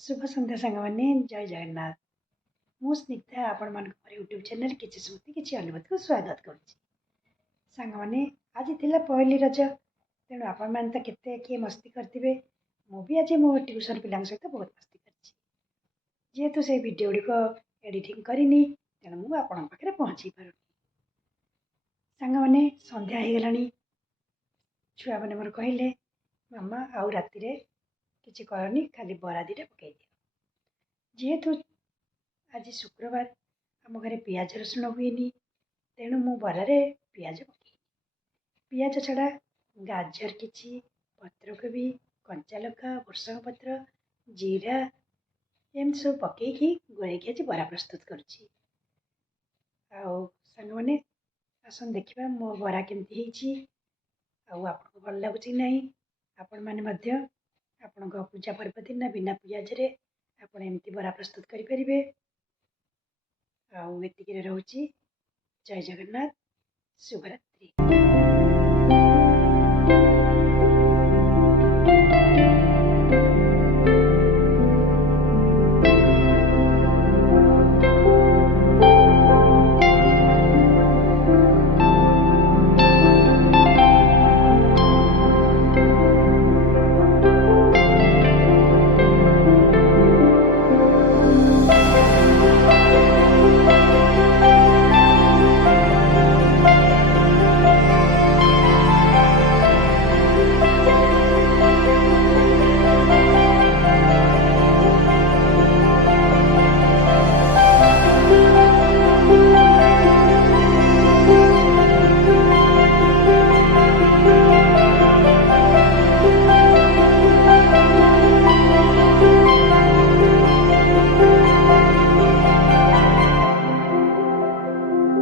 शुभ संध्या सांगमाने जय जगन्नाथ। मु स्निग्धा आपण मान यूट्यूब चैनल किछि स्मृति किछि अनुभूति को स्वागत करुछि। सांगमाने आज थिला पहली रज, तेणु आपण मान त केते किए मस्ती करथिबे। मु भी आज मो ट्यूशन पिलांग सहित बहुत मस्ती करछि। जेहेतु से वीडियो गुड़िक एडिटिंग करिनी, तेणु मु आपण पाखरे पहुँची पारुनी। सांगमाने संध्या हो गलानी। छुआ माने मोर कहले, मामा आउ राति रे किछि करनी, खाली बरा दीटा पकई दियो। जेहेतु आज शुक्रवार आम घरे पियाज रसुण हुएनी, तेणु मु बरारे पियाज पकई। पियाज छड़ा गाजर किछि, पत्रकोबी, कंचा लंका, भृषंग पत्र, जीरा एम सब पकईकी गोळेकी आज बरा प्रस्तुत करुछि। आउ सांग माने आसन देखिबा मो बरा केमती ହେଇछि, आउ आपको भल लागुछि नाही। आपण माने मध्य आपणक पूजा पर्व दिन बिना पियाज रे आपण एमती बरा प्रस्तुत करि परिबे। आउ एतिकिरे रहउछि। जय जगन्नाथ, शुभरात्रि।